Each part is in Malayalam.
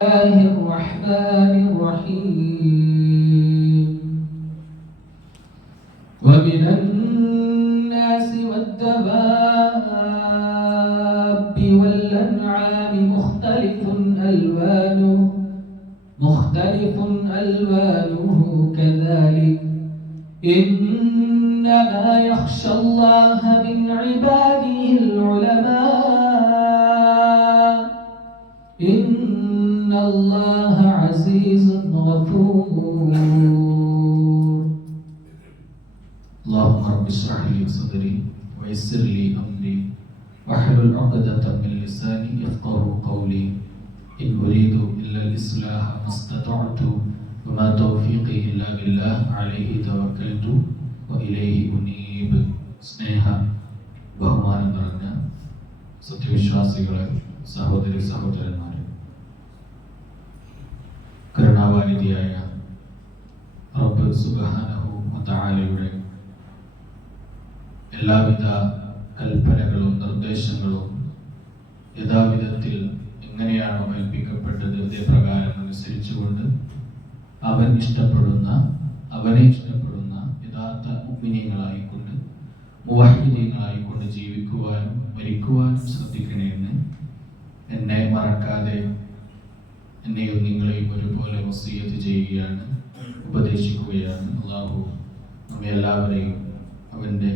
الله الرحمن الرحيم. ومن الناس والدواب والأنعام مختلف ألوانه مختلف ألوانه كذلك. إنما يخشى الله തൗഫീഖ് ഇല്ലാ അലൈഹി തവക്കൽതു വ ഇലൈഹി ഉനീബ് സ്നേഹ ബഹുമാനം നിറഞ്ഞ സത്യവിശ്വാസികളെ സഹോദരി സഹോദരന്മാരെ. കരുണാവാനിധിയായ റബ്ബ് സുബഹാനഹു മതാലയുടെ എല്ലാവിധ കൽപ്പനകളും നിർദ്ദേശങ്ങളും യഥാവിധത്തിൽ എങ്ങനെയാണോ കൽപ്പിക്കപ്പെട്ടത് അതേ പ്രകാരം അനുസരിച്ചുകൊണ്ട് അവൻ ഇഷ്ടപ്പെടുന്ന അവനെ ഇഷ്ടപ്പെടുന്ന യഥാർത്ഥ ഉപ്പിനികളായിക്കൊണ്ട് മുവാഹിദീങ്ങളായിക്കൊണ്ട് ജീവിക്കുവാനും മരിക്കുവാനും ശ്രദ്ധിക്കണമെന്ന് എന്നെ മറക്കാതെ എന്നെയും നിങ്ങളെയും ഒരുപോലെ വസീയത്ത് ചെയ്യുകയാണ് ഉപദേശിക്കുകയാണ് അള്ളാഹു നമ്മെ എല്ലാവരെയും അവന്റെ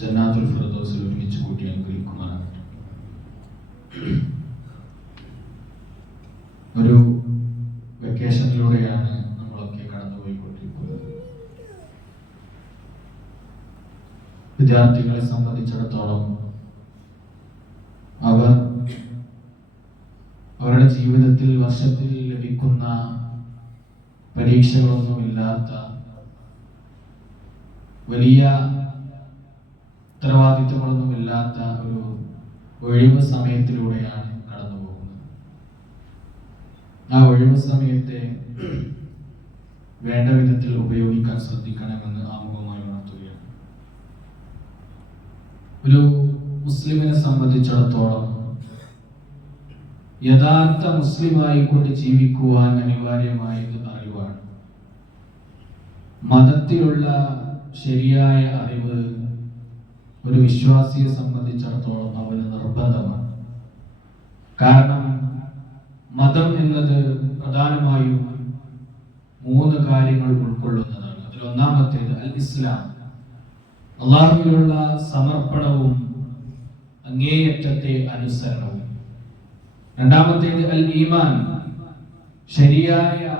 ജന്നാത്തുൽ ഫിറദോസിൽ ഒരുമിച്ച് കൂട്ടി അനുഗ്രഹിക്കുമാറാകട്ടെ. ഒരു വിദ്യാർത്ഥികളെ സംബന്ധിച്ചിടത്തോളം അവർ അവരുടെ ജീവിതത്തിൽ വർഷത്തിൽ ലഭിക്കുന്ന പരീക്ഷകളൊന്നുമില്ലാത്ത വലിയ ഉത്തരവാദിത്തങ്ങളൊന്നുമില്ലാത്ത ഒരു ഒഴിവ് സമയത്തിലൂടെയാണ് കടന്നു പോകുന്നത്. ആ ഒഴിവ് സമയത്തെ വേണ്ട വിധത്തിൽ ഉപയോഗിക്കാൻ ശ്രദ്ധിക്കണമെന്ന് ആമുഖമായി ഉണർത്തുകയാണ് ഒരു മുസ്ലിമിനെ സംബന്ധിച്ചിടത്തോളം യഥാർത്ഥ മുസ്ലിമായി കൊണ്ട് ജീവിക്കുവാൻ അനിവാര്യമായത് അറിവാണ്. മതത്തിലുള്ള ശരിയായ അറിവ് ഒരു വിശ്വാസിയെ സംബന്ധിച്ചിടത്തോളം അവന് നിർബന്ധമാണ്. കാരണം മതം എന്നത് പ്രധാനമായും മൂന്ന് കാര്യങ്ങൾ ഉൾക്കൊള്ളുന്നതാണ്. അതിൽ ഒന്നാമത്തേത് അൽ ഇസ്ലാം അള്ളാഹുവിലുള്ള സമർപ്പണവും അങ്ങേയറ്റത്തെ അനുസരണവും. രണ്ടാമത്തേത് അൽ ഈമാൻ. ശരിയായ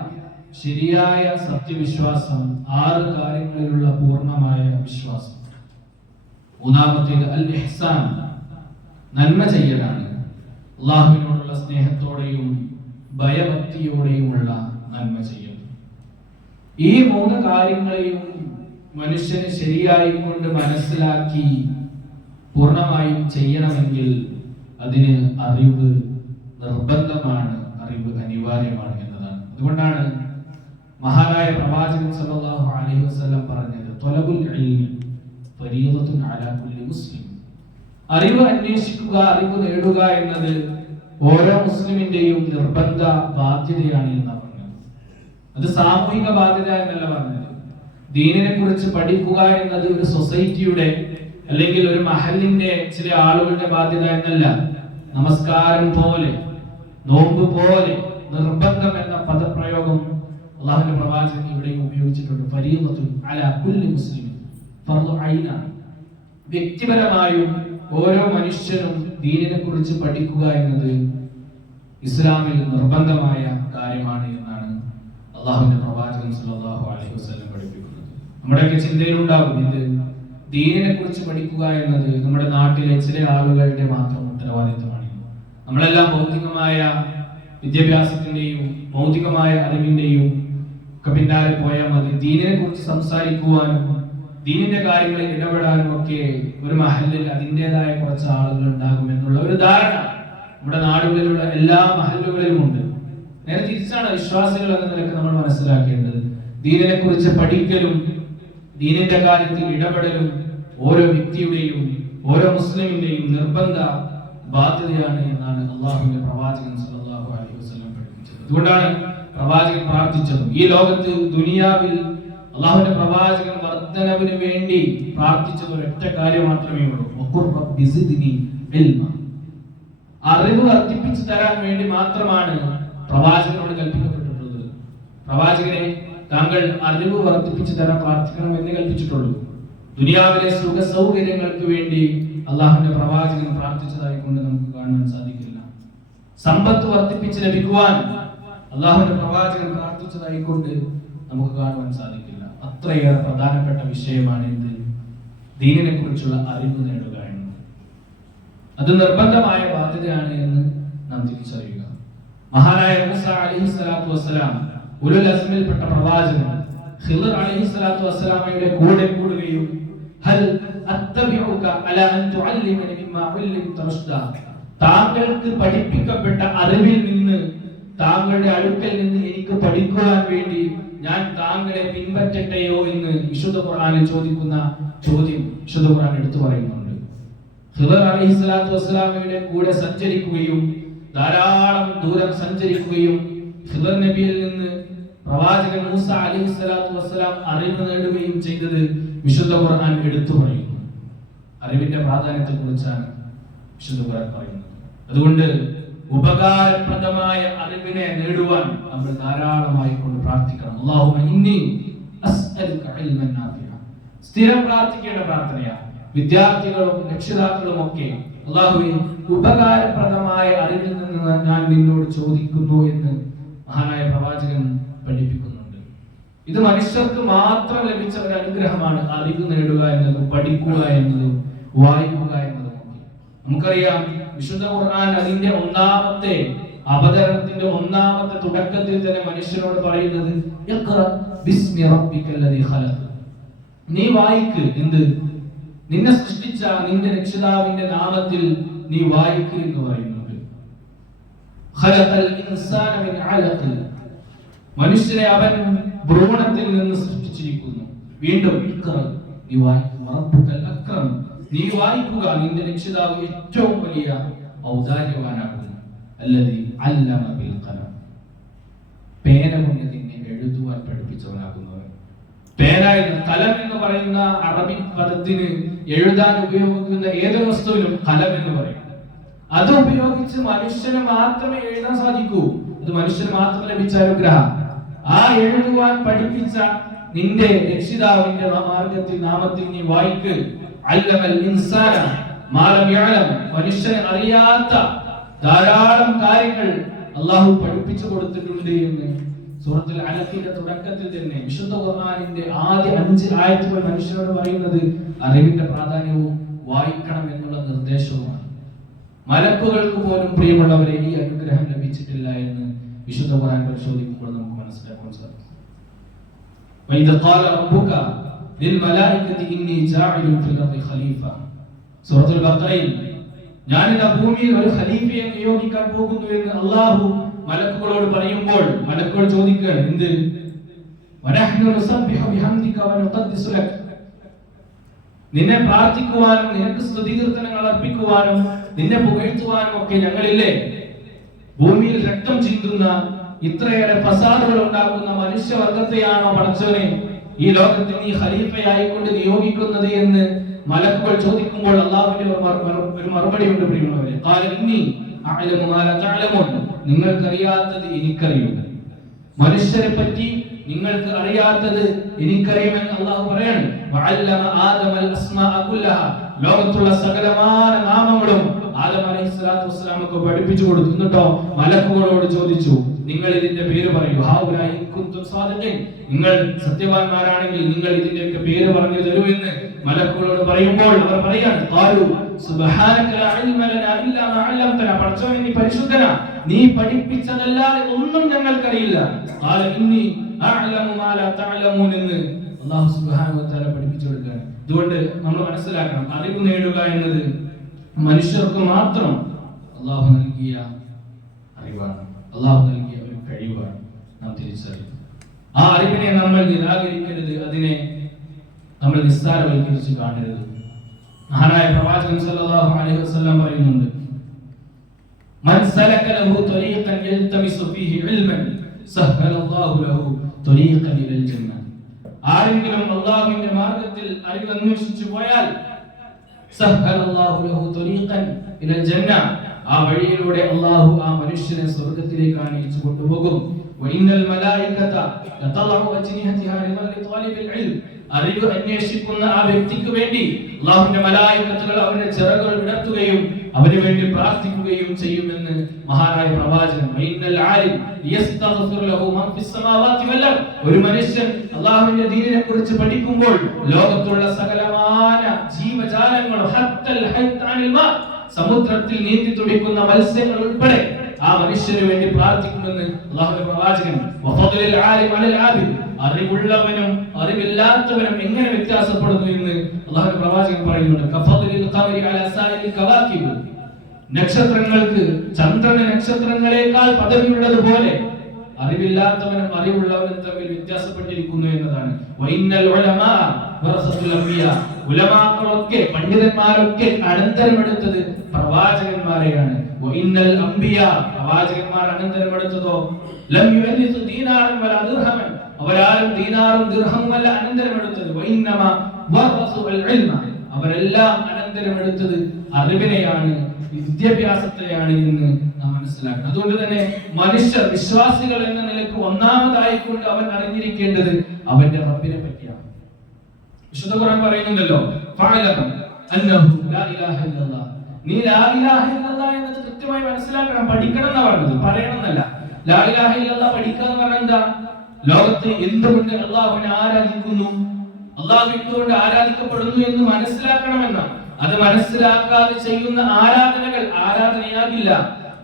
ശരിയായ സത്യവിശ്വാസം ആറ് കാര്യങ്ങളിലുള്ള പൂർണമായ വിശ്വാസം. മൂന്നാമത്തേത് അൽ ഇഹ്സാൻ. നന്മ ചെയ്യലാണ്. അള്ളാഹുവിനോടുള്ള സ്നേഹത്തോടെയും ഭയഭക്തിയോടെയുമുള്ള നന്മ ചെയ്യൽ ഈ മൂന്ന് കാര്യങ്ങളെയും മനുഷ്യന് ശരിയായി കൊണ്ട് മനസ്സിലാക്കി പൂർണമായും ചെയ്യണമെങ്കിൽ അതിന് അറിവ് നിർബന്ധമാണ് അറിവ് അനിവാര്യമാണ് എന്നതാണ്. അതുകൊണ്ടാണ് മഹാനായ പ്രവാചകൻ സല്ലല്ലാഹു അലൈഹി വസല്ലം പറഞ്ഞത് അലാ കുല്ലി മുസ്ലിം. അറിവ് അന്വേഷിക്കുക അറിവ് നേടുക എന്നത് ഓരോ മുസ്ലിമിന്റെയും നിർബന്ധ ബാധ്യതയാണ് എന്നാണ് പറഞ്ഞത്. അത് സാമൂഹിക ബാധ്യത എന്നല്ല പറഞ്ഞത്. ദീനിനെ കുറിച്ച് പഠിക്കുക എന്നത് ഒരു സൊസൈറ്റിയുടെ അല്ലെങ്കിൽ ഒരു മഹലിന്റെ ചില ആളുകളുടെ ബാധ്യത എന്നല്ല. നമസ്കാരം പോലെ നോമ്പ് പോലെ നിർബന്ധം എന്ന പദപ്രയോഗം അള്ളാഹുവിന്റെ പ്രവാചകൻ ഇവിടെയും ഉപയോഗിച്ചിട്ടുണ്ട്. ഫർദു ഐന. വ്യക്തിപരമായും ഓരോ മനുഷ്യനും ദീനിനെ കുറിച്ച് പഠിക്കുക എന്നത് ഇസ്ലാമിൽ നിർബന്ധമായ കാര്യമാണ് എന്നാണ് അള്ളാഹുവിന്റെ പ്രവാചകൻ സല്ലല്ലാഹു അലൈഹി വസല്ലം പഠിപ്പിക്കുന്നത്. നമ്മുടെയൊക്കെ ചിന്തയിലുണ്ടാകും ഇത് ദീനിനെ കുറിച്ച് പഠിക്കുക എന്നത് നമ്മുടെ നാട്ടിലെ ചില ആളുകളുടെ മാത്രം ഉത്തരവാദിത്തമാണ്. നമ്മളെല്ലാം ഭൗതികമായ വിദ്യാഭ്യാസത്തിന്റെയും ഭൗതികമായ അറിവിന്റെയും ഒക്കെ പിന്നാലെ പോയാൽ മതി. ദീനിനെ കുറിച്ച് സംസാരിക്കുവാനും ദീനിന്റെ കാര്യങ്ങളിൽ ഇടപെടാനും ഒക്കെ ഒരു മഹലിൽ അതിന്റെതായ കുറച്ച് ആളുകൾ ഉണ്ടാകും എന്നുള്ള ഒരു ധാരണ നമ്മുടെ നാടുകളിലുള്ള എല്ലാ മഹലുകളിലും ഉണ്ട്. നേരെ തിരിച്ചാണ് വിശ്വാസികൾ എന്ന നിലയ്ക്ക് നമ്മൾ മനസ്സിലാക്കേണ്ടത്. ദീനിനെ കുറിച്ച് പഠിക്കലും ദീനിന്റെ കാര്യത്തിൽ ഇടപെടലും ഓരോ വ്യക്തിയുടെയും ഓരോ മുസ്ലിമിന്റെയും നിർബന്ധ ബാധ്യതയാണ് എന്നാണ് അള്ളാഹുവിന്റെ പ്രവാചകൻ സല്ലല്ലാഹു അലൈഹി വസല്ലം പഠിപ്പിച്ചത്. അതുകൊണ്ടാണ് പ്രവാചകൻ പ്രാർത്ഥിച്ചത്. ഈ ലോകത്ത് ദുനിയാവിൽ അള്ളാഹുവിന്റെ പ്രവാചകൻ വർദ്ധനവിന് വേണ്ടി പ്രാർത്ഥിച്ചത് ഒരൊറ്റ കാര്യം മാത്രമേ ഉള്ളൂ. അറിവ് വർദ്ധിപ്പിച്ചു തരാൻ വേണ്ടി മാത്രമാണ് പ്രവാചകനോട് കൽപ്പിക്കപ്പെട്ടിട്ടുള്ളത്. പ്രവാചകനെ താങ്കൾ അറിവ് വർദ്ധിപ്പിച്ചു തരാൻ പ്രാർത്ഥിക്കണം എന്ന് കൽപ്പിച്ചിട്ടുള്ളൂ. ദുനിയാവിലെ സുഖ സൗകര്യങ്ങൾക്ക് വേണ്ടി അള്ളാഹുവിന്റെ പ്രവാചകൻ പ്രാർത്ഥിച്ചതായി കൊണ്ട് നമുക്ക് കാണാൻ സാധിക്കില്ല. സമ്പത്ത് വർദ്ധിപ്പിച്ച് ലഭിക്കുവാൻ അള്ളാഹുവിന്റെ പ്രവാചകൻ പ്രാർത്ഥിച്ചതായി കൊണ്ട് നമുക്ക് കാണുവാൻ സാധിക്കില്ല. അത്രയേറെ പ്രധാനപ്പെട്ട വിഷയമാണ് എന്ത് ദീനിനെ കുറിച്ചുള്ള അറിവ് നേടുക എന്നത്. അത് നിർബന്ധമായ ബാധ്യതയാണ് എന്ന് നാം തിരിച്ചറിയുക. മഹാനായ മൂസ സ്വലാത്തു വസ്സലാം ഒരു അസ്മിൽപ്പെട്ട പ്രവാചകൻ ഖിദർ അലൈഹി സ്വലാത്തു വസ്സലാമയുടെ കൂടെ കൂടുകയും ഹൽ അത്തബിഉക അല അൻ തുഅല്ലിമനി മിമ്മാ ഉല്ലിംത റുഷ്ദാ. താങ്കൾക്ക് പഠിപ്പിക്കപ്പെട്ട അറിവിൽ നിന്ന് താങ്കളുടെ അടുക്കൽ നിന്ന് എനിക്ക് പഠിക്കുവാൻ വേണ്ടി ഞാൻ താങ്കളെ പിൻപറ്റട്ടെയോ എന്ന് വിശുദ്ധ ഖുർആനിൽ ചോദിക്കുന്ന ചോദ്യം വിശുദ്ധ ഖുർആൻ എടുത്തു പറയുന്നുണ്ട്. ഖിദർ അലൈഹി സ്വലാത്തു വസ്സലാമയുടെ കൂടെ സഞ്ചരിക്കുകയും ധാരാളം ദൂരം സഞ്ചരിക്കുകയും ഖിദർ നബിയിൽ നിന്ന് പ്രവാചകൻ മൂസ അലൈഹി സ്വലാത്തു വസ്സലാം അറിവ് നേടുകയും ചെയ്തത് വിശുദ്ധ ഖുർആൻ എടുത്തു പറയുന്നു. അറിവിന്റെ പ്രാധാന്യത്തെ കുറിച്ചാണ് വിശുദ്ധ ഖുർആൻ പറയുന്നത്. അതുകൊണ്ട് ഉപകാരപ്രദമായ അറിവിനെ നേടുവാൻ നമ്മൾ ധാരാളമായി കൊണ്ട് പ്രാർത്ഥിക്കണം. അല്ലാഹുമ്മ ഇന്നി സ്ഥിരം പ്രാർത്ഥിക്കേണ്ട പ്രാർത്ഥനയാണ്. വിദ്യാർത്ഥികളും രക്ഷിതാക്കളും ഒക്കെ അള്ളാഹുവിൻ ഉപകാരപ്രദമായ അറിവിൽ നിന്ന് ഞാൻ നിന്നോട് ചോദിക്കുന്നു എന്ന് മഹാനായ പ്രവാചകൻ പഠിപ്പിക്കുന്നുണ്ട്. ഇത് മനുഷ്യർക്ക് മാത്രം ലഭിച്ച ഒരു അനുഗ്രഹമാണ് അറിവ് നേടുക എന്നതും പഠിക്കുക എന്നതും വായിക്കുക എന്നതും. നമുക്കറിയാം വിശുദ്ധ ഖുർആൻ അതിന്റെ ഒന്നാമത്തെ അവതരണത്തിന്റെ ഒന്നാമത്തെ തുടക്കത്തിൽ തന്നെ മനുഷ്യനോട് പറയുന്നത്. നീ വായിക്ക് എന്ത്? നിന്നെ സൃഷ്ടിച്ച നിന്റെ രക്ഷിതാവിന്റെ നാമത്തിൽ നീ വായിക്ക് എന്ന് പറയുന്നുണ്ട് ഖലഖൽ ഇൻസാന മിൻ അലഖ്. മനുഷ്യനെ അവൻ ഭ്രൂണത്തിൽ നിന്ന് സൃഷ്ടിച്ചിരിക്കുന്നു. വീണ്ടും. നീ അക്രം. നീ വായിക്കുക നിന്റെ രക്ഷിതാവ് ഏറ്റവും വലിയ ഔദാര്യവാനാകുന്നു. അല്ലെങ്കിൽ അല്ലമ ബിൽ ഖലം. പേന കൊണ്ട് നിന്നെ എഴുതുവാൻ പഠിപ്പിച്ചവനാകുന്നവൻ. പേന എന്ന് കലം എന്ന് പറയുന്ന അറബി പദത്തിന് എഴുതാൻ ഉപയോഗിക്കുന്ന ഏതൊരു വസ്തുവിനും കലം എന്ന് പറയും. അത് ഉപയോഗിച്ച് മനുഷ്യന് മാത്രമേ എഴുതാൻ സാധിക്കൂ. അത് മനുഷ്യന് മാത്രം ലഭിച്ച അനുഗ്രഹം. ആ എഴുതുവാൻ പഠിപ്പിച്ച നിന്റെ രക്ഷിതാവിന്റെ മാർഗത്തിൽ നാമത്തിൽ നീ വായിക്ക്. അല്ലമൽ ഇൻസാന മാലം യഅലം. മനുഷ്യന് അറിയാത്ത ധാരാളം കാര്യങ്ങൾ അള്ളാഹു പഠിപ്പിച്ചു കൊടുത്തിട്ടുണ്ട് എന്ന് സൂറത്തുൽ അലക്കിന്റെ തുടക്കത്തിൽ തന്നെ വിശുദ്ധ ഖുർആാനിന്റെ ആദ്യ അഞ്ച് ആയത്തുകൾ മനുഷ്യരോട് പറയുന്നത് അറിവിന്റെ പ്രാധാന്യവും വായിക്കണം എന്നുള്ള നിർദ്ദേശവുമാണ്. മലക്കുകൾക്ക് പോലും പ്രിയമുള്ളവരെ ഈ അനുഗ്രഹം ലഭിച്ചിട്ടില്ല എന്ന് വിശുദ്ധ ഖുർആൻ പരിശോധിക്കുമ്പോൾ നമുക്ക് മനസ്സിലാക്കാൻ സാധിക്കും وإذ قال ربك للملائكة إني جاعل في الأرض خليفة സൂറത്തുൽ ബഖറയിൽ ഞാൻ ഇതാ ഭൂമിയിൽ ഒരു ഖലീഫയെ നിയോഗിക്കാൻ പോകുന്നു എന്ന് അള്ളാഹു മലക്കുകളോട് പറയുമ്പോൾ മലക്കുകൾ ചോദിക്കുകയാണ് എന്ത് വനഹ്നു നുസബ്ബിഹു ബിഹംദിക വനുഖദ്ദിസു ലക് നിന്നെ പ്രാർത്ഥിക്കുവാനും നിനക്ക് സ്തുതികീർത്തനങ്ങൾ അർപ്പിക്കുവാനും നിന്നെ പുകഴ്ത്തുവാനും ഒക്കെ ഞങ്ങളില്ലേ? ഭൂമിയിൽ രക്തം ചിന്തുന്ന ഇത്രയേറെ ഫസാദുകൾ ഉണ്ടാക്കുന്ന മനുഷ്യവർഗത്തെയാണോ പടച്ചവനെ? ഈ ലോകത്തിൽ നീ ഖലീഫയായിക്കൊണ്ട് നിയോഗിക്കുന്നത് എന്ന് മലക്കുകൾ ചോദിക്കുമ്പോൾ അള്ളാഹുവിന്റെ ഒരു മറു- മറു- ഒരു മറുപടി ഉണ്ട് പ്രിയമുള്ളവരെ നിങ്ങൾക്കറിയാത്തത് എനിക്കറിയും. മനുഷ്യരെ പറ്റി നിങ്ങൾക്ക് അറിയാത്തത് എനിക്കറിയുമെന്ന് അള്ളാഹു പറയാണ്. ലോകത്തുള്ള സകലമായ നാമങ്ങളും ആദം അലൈഹി സ്വലാത്തു വസ്സലാമക്ക് പഠിപ്പിച്ചു കൊടുത്തു. എന്നിട്ടോ മലക്കുകളോട് ചോദിച്ചു നിങ്ങൾ ഇതിന്റെ പേര് പറയൂ. നിങ്ങൾ സത്യവാന്മാരാണെങ്കിൽ നിങ്ങൾ ഇതിന്റെ പേര് പറഞ്ഞു തരൂ എന്ന് മലക്കുകളോട് പറയുമ്പോൾ അവർ പറയാണ് പടച്ചവനെ നീ പരിശുദ്ധനാ. നീ പഠിപ്പിച്ചതല്ലാതെ ഒന്നും ഞങ്ങൾക്കറിയില്ല. എന്ന് സുബ്ഹാനഹു തആല പഠിപ്പിച്ചു കൊടുക്കുകയാണ്. അതുകൊണ്ട് നമ്മൾ മനസ്സിലാക്കണം അറിവ് നേടുക എന്നത് മനുഷ്യർക്ക് മാത്രം അള്ളാഹു നൽകിയ അറിവാണ്. അള്ളാഹു നൽകിയ ഒരു കഴിവാണ് നാം തിരിച്ചറിയുന്നത്. ആ അറിവിനെ നമ്മൾ നിരാകരിക്കരുത് അതിനെ നമ്മൾ നിസ്സാരവൽക്കരിച്ച് കാണരുത്. മഹാനായ പ്രവാചകൻ സല്ലല്ലാഹു അലൈഹി വസല്ലം പറയുന്നുണ്ട് മൻ സലക ലഹു തരീഖൻ യൽതമിസു ഫീഹി ഇൽമൻ സഹല ലഹു തരീഖൻ ഇലൽ ജന്ന. ആരെങ്കിലും അല്ലാഹുവിന്റെ മാർഗത്തിൽ അറിവ് അന്വേഷിച്ചു പോയാൽ ആ വഴിയിലൂടെ അല്ലാഹു ആ മനുഷ്യനെ സ്വർഗത്തിലേക്ക് അണിയിച്ചു കൊണ്ടുപോകും. അറിവ് അന്വേഷിക്കുന്ന ആ വ്യക്തിക്ക് വേണ്ടി അള്ളാഹുവിന്റെ മലായിക്കത്തുകൾ അവന്റെ ചിറകുകൾ വിടർത്തുകയും അവന് വേണ്ടി പ്രാർത്ഥിക്കുകയും ചെയ്യുമെന്ന് മഹാനായ പ്രവാചകൻ ഒരു മനുഷ്യൻ അള്ളാഹുവിന്റെ ദീനിനെ കുറിച്ച് പഠിക്കുമ്പോൾ ലോകത്തുള്ള സകലമാന സമുദ്രത്തിൽ നീന്തി തുടിക്കുന്ന മത്സ്യങ്ങൾ ഉൾപ്പെടെ ആ മനുഷ്യന് വേണ്ടി പ്രാർത്ഥിക്കുമെന്ന് പ്രവാചകൻ അറിവുള്ളവനും അറിവില്ലാത്തവനും എങ്ങനെ വ്യത്യാസപ്പെടുന്നു എന്ന് പ്രവാചകൻ പറയുന്നുണ്ട്. നക്ഷത്രങ്ങൾക്ക് ചന്ദ്രന നക്ഷത്രങ്ങളെക്കാൾ പദവിയുള്ളതുപോലെ അറിവില്ലാത്തവനും അറിവുള്ളവനും തമ്മിൽ വ്യത്യാസപ്പെട്ടിരിക്കുന്നു എന്നതാണ്. ഉലമാക്കളൊക്കെ പണ്ഡിതന്മാരൊക്കെ അനന്തരമെടുത്തത് പ്രവാചകന്മാരെയാണ്. പ്രവാചകന്മാർ അനന്തരമെടുത്തതോ? അവരാരും ദീനാറും ദിർഹമും അല്ല അനന്തരമെടുത്തത് അവരെല്ലാം അനന്തരമെടുത്തത് അറിവിനെയാണ് വിദ്യാഭ്യാസത്തെയാണ് എന്ന് നാം മനസ്സിലാക്കണം. അതുകൊണ്ട് തന്നെ മനുഷ്യർ വിശ്വാസികൾ എന്ന നിലയ്ക്ക് ഒന്നാമതായിക്കൊണ്ട് അവൻ അറിഞ്ഞിരിക്കേണ്ടത് അവന്റെ റബ്ബിനെ പറ്റിയാണ് വിശുദ്ധ ഖുർആൻ പറയുന്നുണ്ടല്ലോ നീ ലാ ഇലാഹ ഇല്ലല്ലാഹ് എന്നത് കൃത്യമായി മനസ്സിലാക്കണം പഠിക്കണം എന്നാ പറഞ്ഞത്. പറയണം എന്നല്ല ലാ ഇലാഹ ഇല്ലല്ലാഹ് പഠിക്കുക എന്ന് പറഞ്ഞാൽ എന്താ? ലോകത്ത് എന്തുകൊണ്ട് അള്ളാഹുവിനെ ആരാധിക്കുന്നു? അള്ളാഹു എന്തുകൊണ്ട് ആരാധിക്കപ്പെടുന്നു എന്ന് മനസ്സിലാക്കണമെന്ന അത് മനസ്സിലാക്കാതെ ചെയ്യുന്ന ആരാധനകൾ ആരാധനയാകില്ല.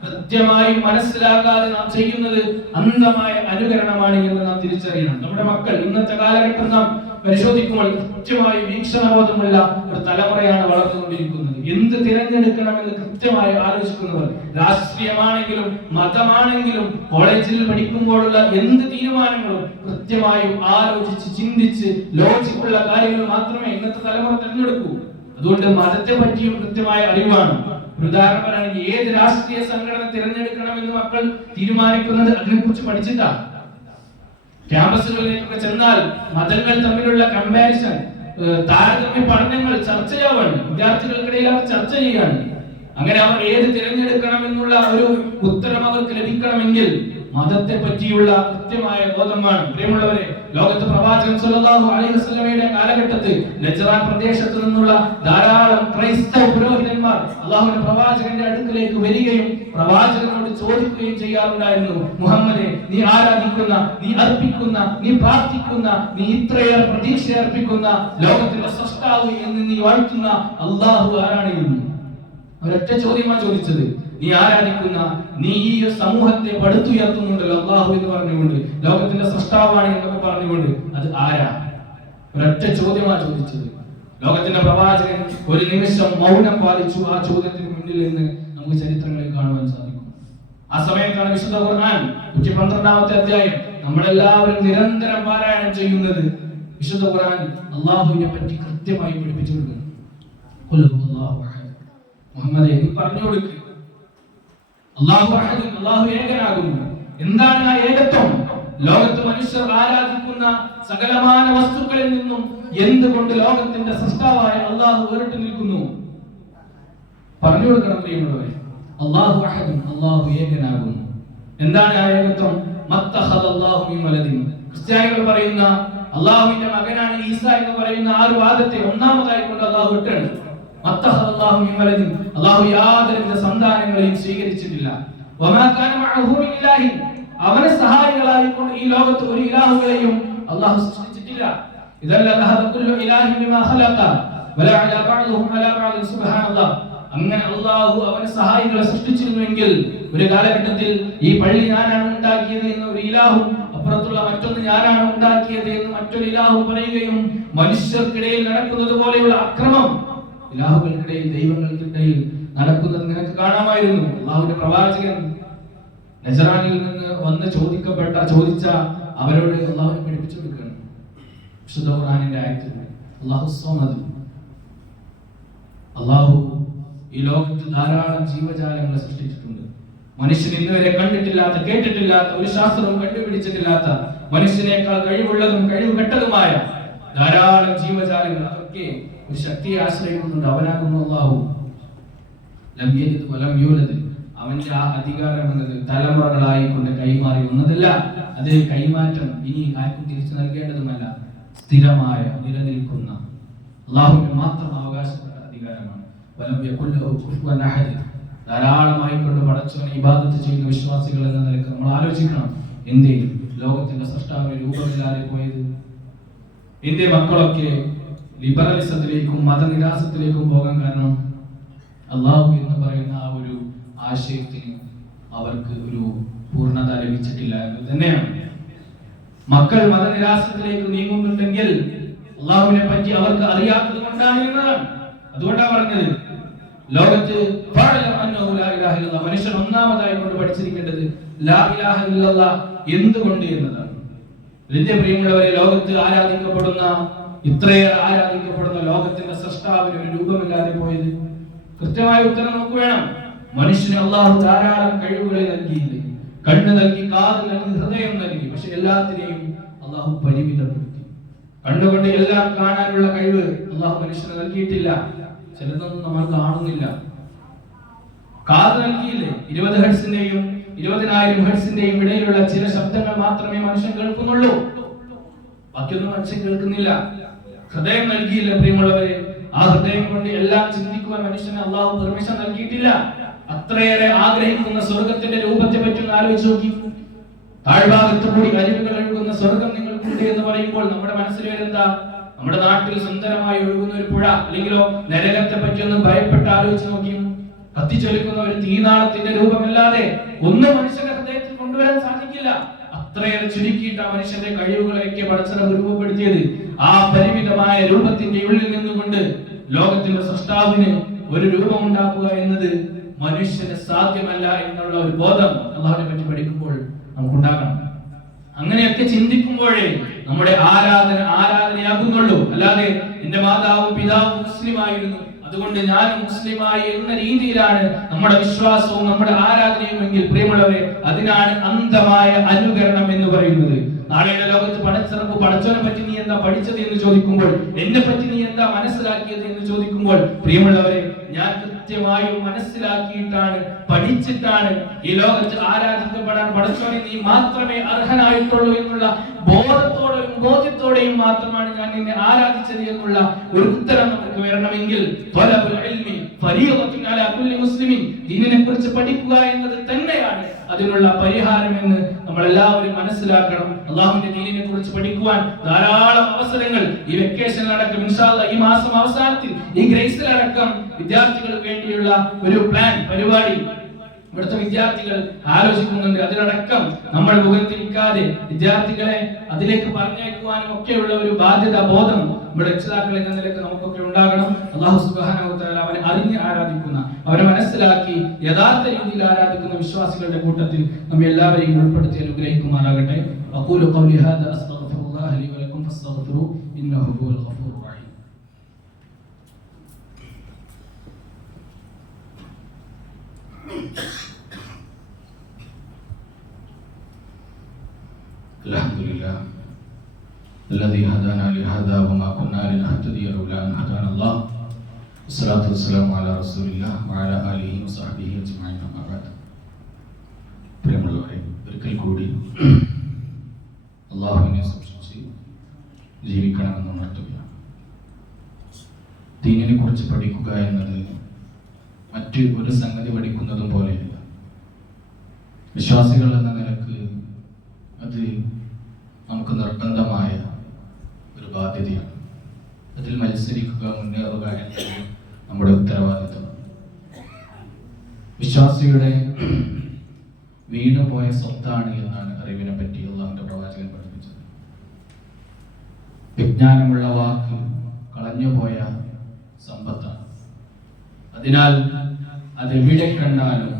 കൃത്യമായി മനസ്സിലാക്കാതെ നാം ചെയ്യുന്നത് അന്ധമായ അനുകരണമാണ് എന്ന് നാം തിരിച്ചറിയണം. നമ്മുടെ മക്കൾ ഇന്നത്തെ കാലഘട്ടം നാം പരിശോധിക്കുമ്പോൾ കൃത്യമായി വീക്ഷണബോധമുള്ള ഒരു തലമുറയാണ് വളർന്നുകൊണ്ടിരിക്കുന്നത്. എന്ത് തിരഞ്ഞെടുക്കണമെന്ന് കൃത്യമായി ആലോചിക്കുന്നവർ രാഷ്ട്രീയമാണെങ്കിലും മതമാണെങ്കിലും കോളേജിൽ പഠിക്കുമ്പോഴുള്ള എന്ത് തീരുമാനങ്ങളും കൃത്യമായും ആലോചിച്ച് ചിന്തിച്ച് ലോജിക്കുള്ള കാര്യങ്ങൾ മാത്രമേ ഇന്നത്തെ തലമുറ തിരഞ്ഞെടുക്കൂ. അതുകൊണ്ട് മതത്തെ പറ്റിയും കൃത്യമായ അറിവാണ്. ഒരു ഉദാഹരണമാണെങ്കിൽ ഏത് രാഷ്ട്രീയ സംഘടന തിരഞ്ഞെടുക്കണമെന്ന് മക്കൾ തീരുമാനിക്കുന്നത് അതിനെക്കുറിച്ച് പഠിച്ചിട്ടാണ് ക്യാമ്പസുകളിലേക്കൊക്കെ ചെന്നാൽ മതങ്ങൾ തമ്മിലുള്ള കമ്പാരിസൺ താരതമ്യ പഠനങ്ങൾ ചർച്ചയാവാണ്. വിദ്യാർത്ഥികൾക്കിടയിൽ അവർ ചർച്ച ചെയ്യാണ്. അങ്ങനെ അവർ ഏത് തിരഞ്ഞെടുക്കണം എന്നുള്ള ഒരു ഉത്തരം അവർക്ക് ലഭിക്കണമെങ്കിൽ മതത്തെ പറ്റിയുള്ള കൃത്യമായ ബോധമാണ്. പ്രിയമുള്ളവരെ ലോകത്ത് പ്രവാചകൻ സല്ലല്ലാഹു അലൈഹി വസല്ലമയുടെ കാലഘട്ടത്തിൽ നജ്റാൻ പ്രദേശത്ത് നിന്നുള്ള ധാരാളം ക്രൈസ്തവ പുരോഹിതന്മാർ അള്ളാഹുവിന്റെ പ്രവാചകന്റെ അടുക്കലേക്ക് വരികയും പ്രവാചകനോട് ചോദിക്കുകയും ചെയ്യാറുണ്ടായിരുന്നു. മുഹമ്മദെ നീ ആരാധിക്കുന്ന നീ അർപ്പിക്കുന്ന നീ പ്രാർത്ഥിക്കുന്ന നീ ഇത്രയേറെ പ്രതീക്ഷ അർപ്പിക്കുന്ന ലോകത്തിന്റെ സൃഷ്ടാവ് എന്ന് നീ വാഴ്ത്തുന്ന അള്ളാഹു ആരാണ്? എന്ന് ഒരൊറ്റ ചോദ്യമാണ് ചോദിച്ചത്. നീ ആരാധിക്കുന്ന നീ ഈ സമൂഹത്തെ പടുത്തുയർത്തുന്നുണ്ടല്ലോ അള്ളാഹു എന്ന് പറഞ്ഞുകൊണ്ട് ലോകത്തിന്റെ സൃഷ്ടാവാണ് എന്നൊക്കെ പറഞ്ഞുകൊണ്ട് അത് ആരാ? ഒരൊറ്റ ചോദ്യമാണ് ചോദിച്ചത്. ലോകത്തിന്റെ പ്രവാചകൻ ഒരു നിമിഷം മൗനം പാലിച്ചു ആ ചോദ്യത്തിന് മുന്നിൽ നിന്ന് നമുക്ക് ചരിത്രങ്ങളിൽ കാണുവാൻ സാധിക്കും. ആ സമയത്താണ് വിശുദ്ധ ഖുർആൻ നൂറ്റി പന്ത്രണ്ടാമത്തെ അധ്യായം. നമ്മളെല്ലാവരും നിരന്തരം പാരായണം ചെയ്യുന്നത് വിശുദ്ധ ഖുർആൻ അള്ളാഹുവിനെ പറ്റി കൃത്യമായി പഠിപ്പിച്ചു കൊടുക്കുന്നു മുഹമ്മദ് നീ പറഞ്ഞു കൊടുക്ക് അള്ളാഹു അള്ളാഹു ഏകനാകുന്നു. എന്താണ് ആ ഏകത്വം? ലോകത്ത് മനുഷ്യർ ആരാധിക്കുന്ന സകലമായ വസ്തുക്കളിൽ നിന്നും എന്തുകൊണ്ട് ലോകത്തിന്റെ സൃഷ്ടാവായ അള്ളാഹു വേറിട്ട് നിൽക്കുന്നു? പറഞ്ഞു കൊടുക്കണം പ്രിയമുള്ളവരെ. അള്ളാഹു അഹദും അള്ളാഹു ഏകനാകുന്നു. എന്താണ് ആ ഏകത്വം? ക്രിസ്ത്യാനികൾ പറയുന്ന അള്ളാഹുവിന്റെ മകനാണ് ഈസ എന്ന് പറയുന്ന ആ ഒരു വാദത്തെ ഒന്നാമതായി കൊണ്ട് അള്ളാഹു വിട്ടാണ് അള്ളാഹു യാതൊരുവിധ സന്താനങ്ങളെയും സ്വീകരിച്ചിട്ടില്ല. അവനെ സഹായികളായിക്കൊണ്ട് ഈ ലോകത്ത് ഒരു ഇലാഹുകളെയും അള്ളാഹു സൃഷ്ടിച്ചിട്ടില്ല. അങ്ങനെ അള്ളാഹു അവന് സഹായികളെ സൃഷ്ടിച്ചിരുന്നുവെങ്കിൽ ഒരു കാലഘട്ടത്തിൽ ഈ പള്ളി ഞാനാണ് ഉണ്ടാക്കിയത് എന്ന് ഒരു ഇലാഹും അപ്പുറത്തുള്ള മറ്റൊന്ന് ഞാനാണ് ഉണ്ടാക്കിയത് എന്ന് മറ്റൊരു ഇലാഹും പറയുകയും മനുഷ്യർക്കിടയിൽ നടക്കുന്നത് പോലെയുള്ള അക്രമം ഇലാഹുകൾക്കിടയിൽ ദൈവങ്ങൾക്കിടയിൽ നടക്കുന്നത് നിനക്ക് കാണാമായിരുന്നു. അള്ളാഹുവിന്റെ പ്രവാചകൻ നജറാനിൽ നിന്ന് വന്ന് ചോദിക്കപ്പെട്ട ചോദിച്ച അവരോട് അള്ളാഹുവിനെ പഠിപ്പിച്ചു കൊടുക്കുകയാണ്. വിശുദ്ധ ഖുർആാനിന്റെ ആയത്തിൽ. അള്ളാഹു അള്ളാഹു ഈ ലോകത്ത് ധാരാളം ജീവജാലങ്ങളെ സൃഷ്ടിച്ചിട്ടുണ്ട്. മനുഷ്യൻ ഇന്നുവരെ കണ്ടിട്ടില്ലാത്ത കേട്ടിട്ടില്ലാത്ത ഒരു ശാസ്ത്രവും കണ്ടുപിടിച്ചിട്ടില്ലാത്ത മനുഷ്യനേക്കാൾ കഴിവുള്ളതും കഴിവ് കെട്ടതുമായ ധാരാളം ജീവജാലങ്ങൾ അതൊക്കെ ഒരു ശക്തിയെ ആശ്രയിക്കുന്നുണ്ട്. അവനാകുന്നു അള്ളാഹു. ലംഘിയത് വലം യൂലത് അവന്റെ ആ അധികാരം എന്നത് തലമുറകളായി കൊണ്ട് കൈമാറി വന്നതല്ല. അത് കൈമാറ്റം. ഇനി ആർക്കും തിരിച്ചു നൽകേണ്ടതുമല്ല. സ്ഥിരമായ നിലനിൽക്കുന്ന അള്ളാഹുവിന് മാത്രം അവകാശപ്പെട്ട അധികാരമാണ്. വലം ധാരാളമായി കൊണ്ട് പടച്ചവനെ ഇബാദത്ത് ചെയ്യുന്ന വിശ്വാസികൾ എന്ന നിലയ്ക്ക് നമ്മൾ ആലോചിക്കണം. എന്തേ ലോകത്തിന്റെ സൃഷ്ടാവിന് രൂപമില്ലാതെ പോയത്? എന്റെ മക്കളൊക്കെ ലിബറലിസത്തിലേക്കും മതനിരാസത്തിലേക്കും പോകാൻ കാരണം അള്ളാഹു എന്ന് പറയുന്ന ആ ഒരു ആശയത്തിന് അവർക്ക് ഒരു പൂർണത ലഭിച്ചിട്ടില്ല എന്ന് തന്നെയാണ്. മക്കൾ മതനിരാസത്തിലേക്ക് നീങ്ങുന്നുണ്ടെങ്കിൽ അള്ളാഹുവിനെ പറ്റി അവർക്ക് അറിയാത്തത് കൊണ്ടാണ് എന്നതാണ് അതുകൊണ്ടാണ് പറഞ്ഞത്. ലോകത്ത്. മനുഷ്യൻ ഒന്നാമതായി കൊണ്ട് പഠിച്ചിരിക്കേണ്ടത് എന്തുകൊണ്ട് എന്നതാണ്. പ്രിയമുള്ളവരെ ലോകത്ത് ആരാധിക്കപ്പെടുന്ന ഇത്രയേറെ ആരാധിക്കപ്പെടുന്ന ലോകത്തിന്റെ സൃഷ്ടാവിന് ഒരു രൂപമില്ലാതെ പോയത്? കൃത്യമായ ഉത്തരം നമുക്ക് വേണം. മനുഷ്യന് അള്ളാഹു ധാരാളം കഴിവുകളെ നൽകിയില്ലേ കണ്ണ് നൽകി കാത് നൽകി ഹൃദയം നൽകി. പക്ഷെ എല്ലാത്തിനെയും അള്ളാഹു പരിമിതപ്പെടുത്തി. കണ്ടുകൊണ്ട് എല്ലാം കാണാനുള്ള കഴിവ് അള്ളാഹു മനുഷ്യന് നൽകിയിട്ടില്ല. ചിലതൊന്നും നമ്മൾ കാണുന്നില്ല. കാത് നൽകിയില്ലേ? ഇരുപത് ഹെഡ്സിന്റെയും ഇരുപതിനായിരം ഹെഡ്സിന്റെയും ഇടയിലുള്ള ചില ശബ്ദങ്ങൾ മാത്രമേ മനുഷ്യൻ കേൾക്കുന്നുള്ളൂ. ബാക്കിയൊന്നും മനുഷ്യൻ കേൾക്കുന്നില്ല. ഹൃദയം നൽകിയില്ല പ്രിയമുള്ളവരെ. ആ ഹൃദയം കൊണ്ട് എല്ലാം ചിന്തിക്കുവാൻ മനുഷ്യന് അള്ളാഹു പെർമിഷൻ നൽകിയിട്ടില്ല. അത്രയേറെ ആഗ്രഹിക്കുന്ന സ്വർഗത്തിന്റെ രൂപത്തെ പറ്റി ആലോചിച്ച് നോക്കി. താഴ്ഭാഗത്ത് കൂടി അരുവികൾ ഒഴുകുന്ന സ്വർഗം നിങ്ങൾക്കുണ്ട് എന്ന് പറയുമ്പോൾ നമ്മുടെ മനസ്സിൽ വരുന്നതാ നമ്മുടെ നാട്ടിൽ സുന്ദരമായി ഒഴുകുന്ന ഒരു പുഴ അല്ലെങ്കിലോ നരകത്തെ പറ്റി ഒന്ന് ഭയപ്പെട്ട് ആലോചിച്ച് നോക്കി. കത്തിച്ചൊലിക്കുന്ന ഒരു തീനാളത്തിന്റെ രൂപമല്ലാതെ ഒന്നും മനുഷ്യന്റെ ഹൃദയത്തിൽ കൊണ്ടുവരാൻ സാധിക്കില്ല. അത്രയേറെ ചുരുക്കിയിട്ട് ആ മനുഷ്യന്റെ കഴിവുകളെയൊക്കെ പടച്ചറ രൂപപ്പെടുത്തിയത് ആ പരിമിതമായ രൂപത്തിന്റെ ഉള്ളിൽ നിന്നുകൊണ്ട് ലോകത്തിന്റെ സൃഷ്ടാവിന് ഒരു രൂപം ഉണ്ടാക്കുക എന്നത് മനുഷ്യന് സാധ്യമല്ല എന്നുള്ള ഒരു ബോധം അള്ളാഹിനെ പറ്റി പഠിക്കുമ്പോൾ നമുക്കുണ്ടാകണം. അങ്ങനെയൊക്കെ ചിന്തിക്കുമ്പോഴേ നമ്മുടെ ആരാധന ആരാധനയാകുന്നുള്ളൂ. അല്ലാതെ എന്റെ മാതാവും പിതാവും മുസ്ലിമായിരുന്നു. അതുകൊണ്ട് ഞാൻ മുസ്ലിമായി എന്ന രീതിയിലാണ് നമ്മുടെ വിശ്വാസവും നമ്മുടെ ആരാധനയും എങ്കിൽ പ്രിയമുള്ളവരെ അതിനാണ് അന്ധമായ അനുകരണം എന്ന് പറയുന്നത്. നാളെയുടെ ലോകത്ത് പടച്ചിറപ്പ് പടച്ചവനെ പറ്റി നീ എന്താ പഠിച്ചത് എന്ന് ചോദിക്കുമ്പോൾ എന്നെ പറ്റി നീ എന്താ മനസ്സിലാക്കിയത് എന്ന് ചോദിക്കുമ്പോൾ പ്രിയമുള്ളവരെ ഞാൻ കൃത്യമായും മനസ്സിലാക്കിയിട്ടാണ് പഠിച്ചിട്ടാണ് ഈ ലോകത്ത് ആരാധിക്കപ്പെടാൻ പടച്ചവനെ നീ മാത്രമേ അർഹനായിട്ടുള്ളൂ എന്നുള്ള ബോധത്തോടെയും ബോധ്യത്തോടെയും മാത്രമാണ് ഞാൻ നിന്നെ ആരാധിച്ചത് എന്നുള്ള ഒരു ഉത്തരം നമുക്ക് വരണമെങ്കിൽ മുസ്ലിമിൻ ദീനിനെ കുറിച്ച് പഠിക്കുക എന്നത് തന്നെയാണ് അതിനുള്ള പരിഹാരം എന്ന് നമ്മൾ എല്ലാവരും മനസ്സിലാക്കണം. അള്ളാഹുവിന്റെ ദീനിനെ കുറിച്ച് പഠിക്കുവാൻ ധാരാളം അവസരങ്ങൾ ഈ വെക്കേഷൻ അടക്കം ഇൻഷാല്ല ഈ മാസം അവസാനത്തിൽ ഈ ഗ്രേസിൽ അടക്കം വിദ്യാർത്ഥികൾക്ക് വേണ്ടിയുള്ള ഒരു പ്ലാൻ പരിപാടി ഇവിടുത്തെ വിദ്യാർത്ഥികൾ ആലോചിക്കുന്നുണ്ട്. അതിലടക്കം നമ്മൾ മുഖത്തിരിക്കാതെ വിദ്യാർത്ഥികളെ അതിലേക്ക് പറഞ്ഞയക്കുവാനും ഒക്കെയുള്ള ഒരു ബാധ്യത ബോധം നമ്മുടെ രക്ഷിതാക്കൾ എന്ന നിലയ്ക്ക് നമുക്കൊക്കെ ഉണ്ടാകണം. അള്ളാഹു സുബാന അവനെ അറിഞ്ഞ് ആരാധിക്കുന്ന അവരെ മനസ്സിലാക്കി യഥാർത്ഥ രീതിയിൽ ആരാധിക്കുന്ന വിശ്വാസികളുടെ കൂട്ടത്തിൽ നമ്മെ എല്ലാവരെയും ഉൾപ്പെടുത്തി അനുഗ്രഹിക്കുമാറാകട്ടെ. അഖൂലു ഖൗലി ഹാദാ അസ്തഗ്ഫിറുല്ലാഹ ലി വലക്കും ഫസ്തഗ്ഫിറു ഇന്നഹു ഹുവൽ ഗഫൂറുർ റഹീം الذي هدانا لهذا وما كنا لنهتدي لولا ان هدانا الله والصلاة والسلام على رسول الله وعلى آله وصحبه أجمعين أما بعد പ്രിയമുള്ളവരെ ഒരിക്കൽ കൂടി അള്ളാഹുവിനെ സൂക്ഷിച്ച് ജീവിക്കണമെന്ന് ഉണർത്തുകയാണ് ദീനിനെ കുറിച്ച് പഠിക്കുക എന്നത് മറ്റ് ഒരു സംഗതി പഠിക്കുന്നതും പോലെയല്ല വിശ്വാസികൾ എന്ന നിലക്ക് അത് നമുക്ക് നിർബന്ധമായ ഒരു ബാധ്യതയാണ്. അതിൽ മത്സരിക്കുക മുന്നേറുക എന്നത് നമ്മുടെ ഉത്തരവാദിത്വമാണ്. വിശ്വാസിയുടെ വീണുപോയ സ്വത്താണ് എന്നാണ് അറിവിനെ പറ്റി അള്ളാഹുന്റെ പ്രവാചകൻ പഠിപ്പിച്ചത്. വിജ്ഞാനമുള്ള വാക്ക് കളഞ്ഞുപോയ സമ്പത്താണ്. അതിനാൽ അതെവിടെ കണ്ടാലും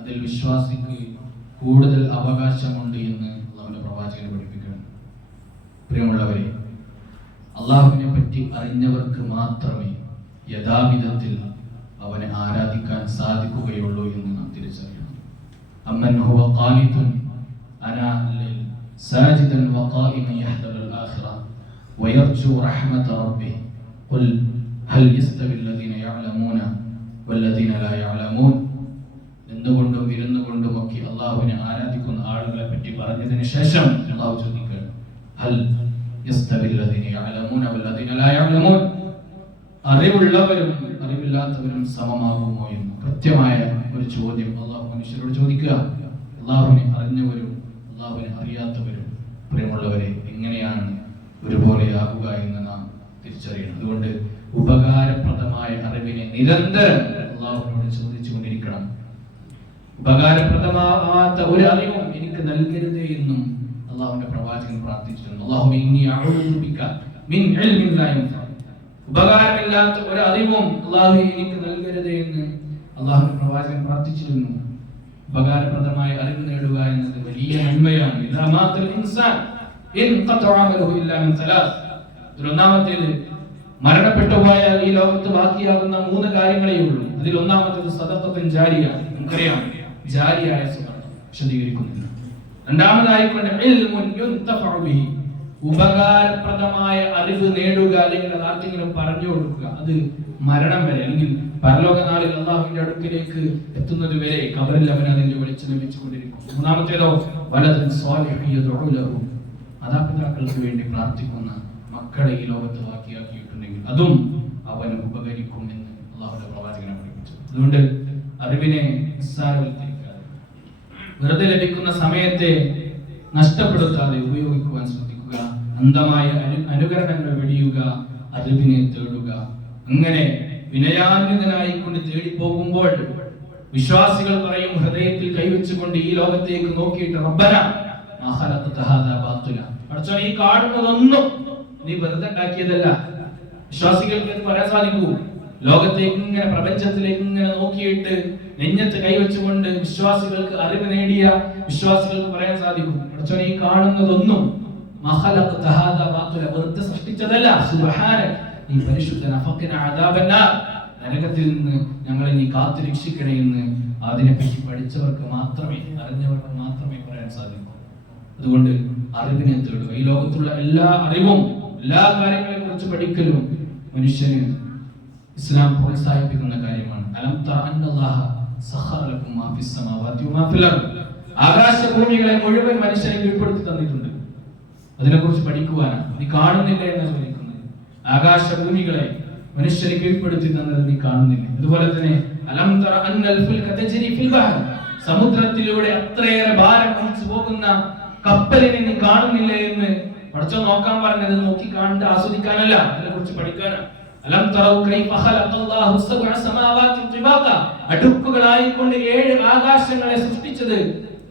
അതിൽ വിശ്വാസിക്ക് കൂടുതൽ അവകാശമുണ്ട് എന്ന് അവന്റെ പ്രവാചകൻ പഠിപ്പിക്കുകയാണ്. പ്രിയമുള്ളവരെ അള്ളാഹുവിനെ പറ്റി അറിഞ്ഞവർക്ക് മാത്രമേ യഥാവിധത്തിൽ അവനെ ആരാധിക്കാൻ സാധിക്കുകയുള്ളൂ എന്ന് നാം തിരിച്ചറിയണം أمن هو قانت أناء الليل ساجدا وقائما يحذر الآخرة ويرجو رحمة ربه قل هل يستوي الذين يعلمون والذين لا يعلمون നിന്നുകൊണ്ടും ഇരുന്നുകൊണ്ടും ഒക്കെ അള്ളാഹുവിനെ ആരാധിക്കുന്ന ആളുകളെ പറ്റി പറഞ്ഞതിന് ശേഷം അള്ളാഹു ചോദിക്കുകയാണ് ഹൽ അറിവുള്ളവരും അറിവില്ലാത്തവരും സമമാകുമോ എന്ന് കൃത്യമായ ഒരു ചോദ്യം അള്ളാഹു മനുഷ്യരോട് ചോദിക്കുക. അള്ളാഹുവിനെ അറിഞ്ഞവരും അള്ളാഹുവിനെ അറിയാത്തവരും പ്രിയമുള്ളവരെ എങ്ങനെയാണ് ഒരുപോലെയാകുക എന്ന് നാം തിരിച്ചറിയണം. അതുകൊണ്ട് ഉപകാരപ്രദമായ അറിവിനെ നിരന്തരം അള്ളാഹുവിനോട് ചോദിച്ചുകൊണ്ടിരിക്കണം. ഉപകാരപ്രദമാവാത്ത ഒരു അറിവും എനിക്ക് നൽകരുത് എന്നും അള്ളാഹുവിന്റെ പ്രവാചകൻ പ്രാർത്ഥിച്ചിട്ടുണ്ട് അള്ളാഹു അഊദു ബിക മിൻ യൻഫഅ ഉപകാരമില്ലാത്ത ഒരു അറിവും അള്ളാഹു എനിക്ക് നൽകരുത് എന്ന് അള്ളാഹുവിന്റെ പ്രവാചകൻ പ്രാർത്ഥിച്ചിരുന്നു. ഉപകാരപ്രദമായ അറിവ് നേടുക എന്നത് വലിയ നന്മയാണ്. ഒന്നാമത്തേത് മരണപ്പെട്ടു പോയാൽ ഈ ലോകത്ത് ബാക്കിയാകുന്ന മൂന്ന് കാര്യങ്ങളേ ഉള്ളൂ. അതിൽ ഒന്നാമത്തേത് സദഖത്തുൻ ജാരിയ. നമുക്കറിയാം ജാരിയായ വിശദീകരിക്കുന്നില്ല രണ്ടാമതായിക്കൊണ്ട് ഉപകാരപ്രദമായ അറിവ് നേടുക അല്ലെങ്കിൽ അത് ആർക്കെങ്കിലും പറഞ്ഞു കൊടുക്കുക. അത് മരണം വരെ അല്ലെങ്കിൽ പരലോക നാളിൽ അള്ളാഹുവിന്റെ അടുക്കിലേക്ക് എത്തുന്നത് വരെ കബറിൽ അവൻ അതിന്റെ വെളിച്ചം ലഭിച്ചുകൊണ്ടിരിക്കും. മൂന്നാമത്തേതോ വലതും സ്വാലിഹ്യതൊഴുലഹു മാതാപിതാക്കൾക്ക് വേണ്ടി പ്രാർത്ഥിക്കുന്ന മക്കളെ ഈ ലോകത്ത് ബാക്കിയാക്കിയിട്ടുണ്ടെങ്കിൽ അതും അവന് ഉപകരിക്കും എന്ന് അള്ളാഹുന്റെ പ്രവാചകനെ പഠിപ്പിച്ചു. അതുകൊണ്ട് അറിവിനെ നിസ്സാരവൽക്കരിക്കാതെ വെറുതെ ലഭിക്കുന്ന സമയത്തെ നഷ്ടപ്പെടുത്താതെ ഉപയോഗിക്കുവാൻ ശ്രദ്ധിക്കുക. അന്ധമായ അനു- അനുകരണങ്ങൾ വെടിയുക അറിവിനെ തേടുക. അങ്ങനെ വിനയാന്വിതനായി തേടിപ്പോകുമ്പോൾ തേടി പോകുമ്പോൾ വിശ്വാസികൾ പറയും ഹൃദയത്തിൽ കൈവച്ചുകൊണ്ട് ഈ ലോകത്തേക്ക് നോക്കിയിട്ട് റബ്ബന ഈ കാണുന്നതൊന്നും നീ വെറുതെ ഉണ്ടാക്കിയതല്ല. വിശ്വാസികൾക്ക് പറയാൻ സാധിക്കൂ. ലോകത്തേക്ക് ഇങ്ങനെ പ്രപഞ്ചത്തിലേക്ക് ഇങ്ങനെ നോക്കിയിട്ട് നെഞ്ഞത്ത് കൈവച്ചുകൊണ്ട് വിശ്വാസികൾക്ക് അറിവ് നേടിയ വിശ്വാസികൾക്ക് പറയാൻ സാധിക്കും. പഠിച്ചോനെ ഈ കാണുന്നതൊന്നും സൃഷ്ടിച്ചതല്ല. പരിശുദ്ധ നിന്ന് ഞങ്ങളെ നീ കാത്തു രക്ഷിക്കണേ എന്ന് അതിനെപ്പറ്റി പഠിച്ചവർക്ക് മാത്രമേ അറിഞ്ഞവർക്ക് മാത്രമേ പറയാൻ സാധിക്കൂ. അതുകൊണ്ട് അറിവിനെ തേടുക. ഈ ലോകത്തുള്ള എല്ലാ അറിവും എല്ലാ കാര്യങ്ങളെ കുറിച്ച് പഠിക്കലും മനുഷ്യന് ഇസ്ലാം പ്രോത്സാഹിപ്പിക്കുന്ന കാര്യമാണ്. അലം ആകാശഭൂമികളെ മുഴുവൻ മനുഷ്യനെ കീഴ്പ്പെടുത്തി തന്നിട്ടുണ്ട്. അതിനെക്കുറിച്ച് പഠിക്കുവാനാണ്. നീ കാണുന്നില്ല എന്ന് ചോദിക്കുന്നത്. ആകാശഭൂമികളെ മനുഷ്യരെ കീഴ്പ്പെടുത്തി തന്നത് നീ കാണുന്നില്ല. അതുപോലെ തന്നെ അലം തറ ഫുൽക ഫിൽ ബഹർ. സമുദ്രത്തിലൂടെ അത്രയേറെ ഭാരം വഹിച്ചു പോകുന്ന കപ്പലിനെ നീ കാണുന്നില്ല എന്ന് പഠിച്ചോ നോക്കാൻ പറഞ്ഞത് നോക്കി കണ്ട് ആസ്വദിക്കാനല്ല. അതിനെ കുറിച്ച് പഠിക്കാനാണ്. അലം തറൗ കൈഫ ഖലഖല്ലാഹു സബ്അ സമാവാതി അടുക്കുകളായി കൊണ്ട് ഏഴ് ആകാശങ്ങളെ സൃഷ്ടിച്ചത്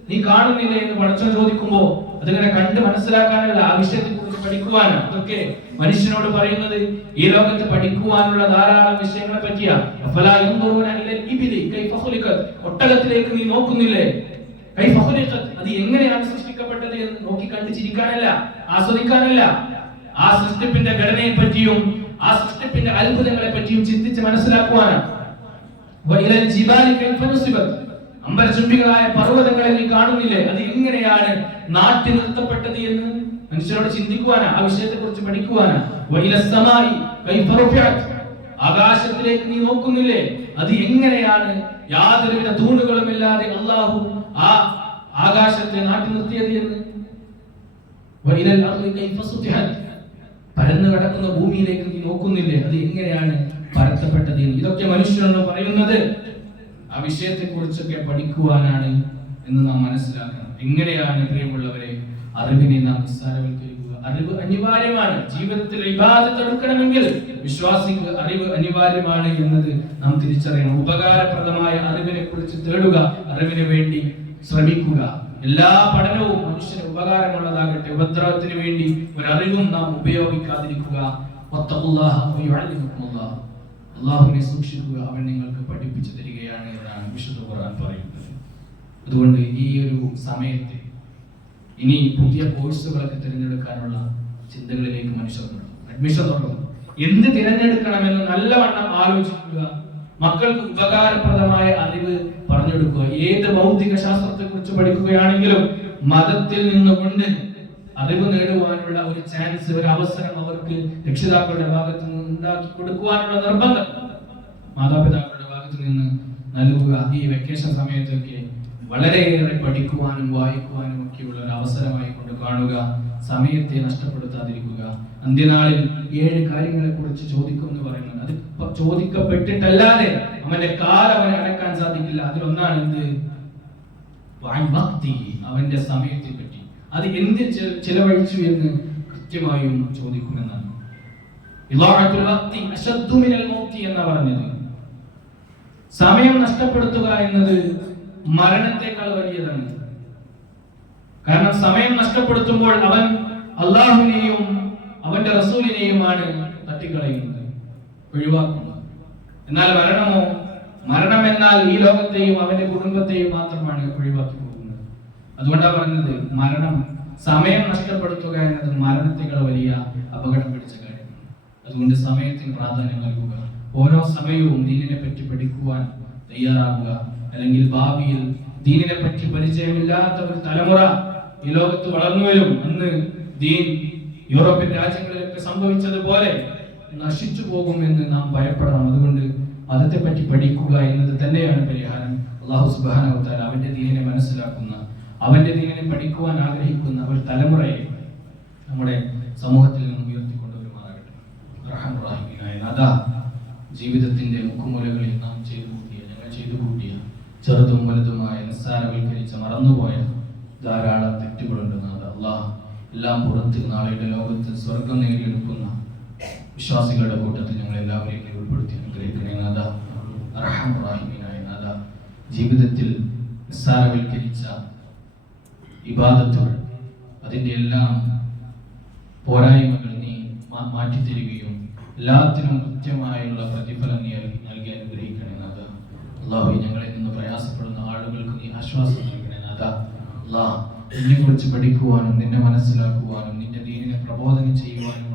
നീ കാണുന്നില്ല എന്ന് പഠിച്ചോ ചോദിക്കുമ്പോൾ അതിങ്ങനെ കണ്ട് മനസ്സിലാക്കാനുള്ള ആവശ്യത്തെ കുറിച്ച് പഠിക്കുവാനാണ്. അതൊക്കെ മനുഷ്യനോട് പറയുന്നത് ഈ ലോകത്ത് പഠിക്കുവാനുള്ള ധാരാളം വിഷയങ്ങളെ പറ്റിയാ. ഒട്ടകത്തിലേക്ക് നീ നോക്കുന്നില്ലേ? അത് എങ്ങനെയാണ് സൃഷ്ടിക്കപ്പെട്ടത് എന്ന് നോക്കി കണ്ട് ചിരിക്കാനല്ല ആസ്വദിക്കാനല്ല. ആ സൃഷ്ടിപ്പിന്റെ ഘടനയെ പറ്റിയും ആ സൃഷ്ടിപ്പിന്റെ അത്ഭുതങ്ങളെ പറ്റിയും ചിന്തിച്ച് മനസ്സിലാക്കുവാനാണ്. അമ്പരചുംബികളായ പർവതങ്ങളെ നീ കാണുന്നില്ലേ? അത് എങ്ങനെയാണ് നാട്ടി നിർത്തപ്പെട്ടത് എന്ന് മനുഷ്യരോട് ചിന്തിക്കുവാനാ ആ വിഷയത്തെ കുറിച്ച് പഠിക്കുവാനാ ആകാശത്തിലേക്ക് നീ നോക്കുന്നില്ലേ? അത് എങ്ങനെയാണ്? യാതൊരുവിധ തൂണുകളും ഇല്ലാതെ അള്ളാഹു ആ ആകാശത്തെ നാട്ടി നിർത്തിയത് എന്ന്. പരന്നു കിടക്കുന്ന ഭൂമിയിലേക്ക് നീ നോക്കുന്നില്ലേ? അത് എങ്ങനെയാണ് പരത്തപ്പെട്ടത് ഇതൊക്കെ മനുഷ്യരെന്ന് പറയുന്നത് ആ വിഷയത്തെ കുറിച്ചൊക്കെ പഠിക്കുവാനാണ് എന്ന് നാം മനസ്സിലാക്കണം. എങ്ങനെയാണ് പ്രിയമുള്ളവരെ അറിവിനെ നാം നിസ്സാരവൽക്കരിക്കുക? അറിവ് അനിവാര്യമാണ്. ജീവിതത്തിൽ ഇബാദത്ത് എടുക്കണമെങ്കിൽ വിശ്വാസിക്ക് അറിവ് അനിവാര്യമാണ് എന്നത് നാം തിരിച്ചറിയണം. ഉപകാരപ്രദമായ അറിവിനെ കുറിച്ച് തേടുക അറിവിന് വേണ്ടി ശ്രമിക്കുക. എല്ലാ പഠനവും മനുഷ്യന് ഉപകാരമുള്ളതാകട്ടെ. ഉപദ്രവത്തിന് വേണ്ടി ഒരറിവും നാം ഉപയോഗിക്കാതിരിക്കുക. അള്ളാഹുവിനെ സൂക്ഷിക്കുക അവൻ നിങ്ങൾക്ക് പഠിപ്പിച്ചു തരികയാണ് എന്നാണ് വിശുദ്ധ ഖുർആൻ പറയുന്നത്. അതുകൊണ്ട് ഈ ഒരു സമയത്ത് ഇനി പുതിയ കോഴ്സുകളൊക്കെ തിരഞ്ഞെടുക്കാനുള്ള ചിന്തകളിലേക്ക് മനുഷ്യർ അഡ്മിഷൻ തുടങ്ങും. എന്ത് തിരഞ്ഞെടുക്കണമെന്ന് നല്ലവണ്ണം ആലോചിക്കുക. മക്കൾക്ക് ഉപകാരപ്രദമായ അറിവ് പറഞ്ഞു കൊടുക്കുക ഏത് ഭൗതിക ശാസ്ത്രത്തെ കുറിച്ച് പഠിക്കുകയാണെങ്കിലും മതത്തിൽ നിന്നുകൊണ്ട് അറിവ് നേടുവാനുള്ള ഒരു ചാൻസ് ഒരു അവസരം അവർക്ക് രക്ഷിതാക്കളുടെ ഭാഗത്ത് നിന്ന് ഉണ്ടാക്കി കൊടുക്കുവാനുള്ള നിർബന്ധം. മാതാപിതാക്കളുടെ ഭാഗത്ത് നിന്ന് നൽകുക. ഈ വെക്കേഷൻ സമയത്തൊക്കെ വളരെയേറെ പഠിക്കുവാനും വായിക്കുവാനും ഒക്കെയുള്ള ഒരു അവസരമായി കൊണ്ട് കാണുക. സമയത്തെ നഷ്ടപ്പെടുത്താതിരിക്കുക. അന്ത്യനാളിൽ ഏഴ് കാര്യങ്ങളെ കുറിച്ച് ചോദിക്കും എന്ന് പറയുന്നത് അത് ചോദിക്കപ്പെട്ടിട്ടല്ലാതെ അവന്റെ കാല അവനെ അടക്കാൻ സാധിക്കില്ല. അതിലൊന്നാണ് എന്ത്? ഭക്തി അവന്റെ സമയത്തെ പറ്റി. അത് എന്ത് ചെലവഴിച്ചു എന്ന് കൃത്യമായും ചോദിക്കുമെന്നാണ്. എന്നാ പറഞ്ഞത്. സമയം നഷ്ടപ്പെടുത്തുക എന്നത് മരണത്തെക്കാൾ വലിയതാണ്. കാരണം സമയം നഷ്ടപ്പെടുത്തുമ്പോൾ അവൻ അള്ളാഹുവിനെയും അവന്റെ റസൂലിനെയുമാണ് തട്ടിക്കളയുന്നത്. ഒഴിവാക്കുന്നത് എന്നാൽ മരണമോ? മരണം എന്നാൽ ഈ ലോകത്തെയും അവന്റെ കുടുംബത്തെയും മാത്രമാണ് ഒഴിവാക്കി പോകുന്നത്. അതുകൊണ്ടാണ് പറഞ്ഞത് മരണം സമയം നഷ്ടപ്പെടുത്തുക എന്നത് മരണത്തേക്കാൾ വലിയ അപകടം പിടിച്ച കാര്യമാണ്. അതുകൊണ്ട് സമയത്തിന് പ്രാധാന്യം നൽകുക. ഓരോ സമയവും ദീനിനെ പറ്റി പഠിക്കുവാൻ തയ്യാറാകുക. അല്ലെങ്കിൽ ഭാവിയിൽ ദീനിനെ പറ്റി പരിചയമില്ലാത്ത ഒരു തലമുറ ഈ ലോകത്ത് വളർന്നു വരും അന്ന് ദീൻ യൂറോപ്യൻ രാജ്യങ്ങളിലൊക്കെ സംഭവിച്ചതുപോലെ നശിച്ചു പോകുമെന്ന് നാം ഭയപ്പെടണം. അതുകൊണ്ട് മതത്തെ പറ്റി പഠിക്കുക എന്നത് തന്നെയാണ് പരിഹാരം. അള്ളാഹു സുബാന അവന്റെ ദീനിനെ മനസ്സിലാക്കുന്ന അവന്റെ ദീനിനെ പഠിക്കുവാൻ ആഗ്രഹിക്കുന്ന ഒരു തലമുറയെ നമ്മുടെ സമൂഹത്തിൽ നിന്നും ഉയർത്തിക്കൊണ്ടുവരുമാറാകട്ടെ. റഹ്മാനായ നാഥാ ജീവിതത്തിന്റെ മുക്കുമൂലകളിൽ നാം ചെയ്തു കൂട്ടിയ ഞങ്ങൾ ചെയ്തു കൂട്ടിയ ചെറുതും വലുതുമായ നിസ്സാരവൽക്കരിച്ച മറന്നുപോയ ധാരാളം തെറ്റുകളുണ്ട് നാഥ. അള്ളാഹ് എല്ലാം പുറത്ത് നാളെയുടെ ലോകത്ത് സ്വർഗം നേടിയെടുക്കുന്ന വിശ്വാസികളുടെ കൂട്ടത്തിൽ ഞങ്ങൾ എല്ലാവരെയും ഉൾപ്പെടുത്തി അനുഗ്രഹിക്കണേ നാഥ. റഹ്മാനായ നാഥ. ജീവിതത്തിൽ നിസ്സാരവൽക്കരിച്ച ഇബാദത്തുകൾ അതിന്റെ എല്ലാം പോരായ്മകൾ നീ മാറ്റി മാറ്റിത്തരികയും എല്ലാത്തിനും കൃത്യമായുള്ള പ്രതിഫലം നീ നൽകി- അനുഗ്രഹിക്കണേ നാഥ. അള്ളാഹു ഞങ്ങളിൽ നിന്ന് പ്രയാസപ്പെടുന്ന ആളുകൾക്ക് നീ ആശ്വാസം നൽകണേ നാഥ. നിന്നെ കുറിച്ച് പഠിക്കുവാനും നിന്നെ മനസ്സിലാക്കുവാനും നിന്റെ ദീനിനെ പ്രബോധനം ചെയ്യുവാനുമുള്ള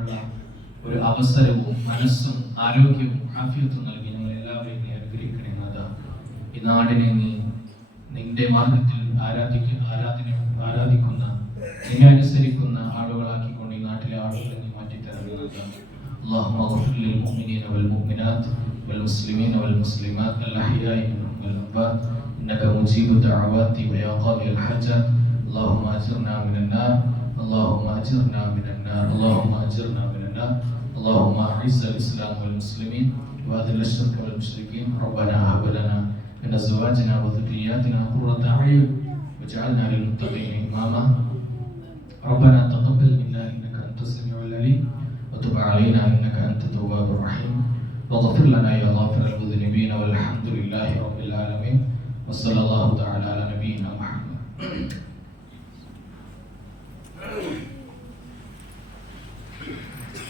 ഒരു അവസരവും മനസ്സും ആരോഗ്യവും ആഫിയത്തും നൽകി ഞങ്ങൾ എല്ലാവരെയും നീ അനുഗ്രഹിക്കണേ നാഥ ഈ നാടിനെ നീ നിന്റെ മാർഗത്തിൽ ആരാധിക്ക ആരാധന ആരാധിക്കുന്ന നിന്നെ അനുസരിക്കുന്ന ആളുകളാക്കിക്കൊണ്ട് ഈ നാട്ടിലെ ആളുകളെ നീ മാറ്റിത്തരണം اللهم اغفر للمؤمنين والمؤمنات والمسلمين والمسلمات الأحياء منهم والأموات إنك مجيب الدعوات ويا قاضي الحاجات اللهم أجرنا من النار اللهم أجرنا من النار اللهم أجرنا من النار اللهم أعز الإسلام والمسلمين وأذل الشرك والمشركين. ربنا هب لنا من أزواجنا وذرياتنا قرة أعين واجعلنا للمتقين إماما. ربنا تقبل منا إنك أنت السميع العليم وتب علينا إنك أنت التواب الرحيم. واغفر لنا يا غافر المذنبين والحمد لله رب العالمين. وصلى الله تعالى على نبينا محمد.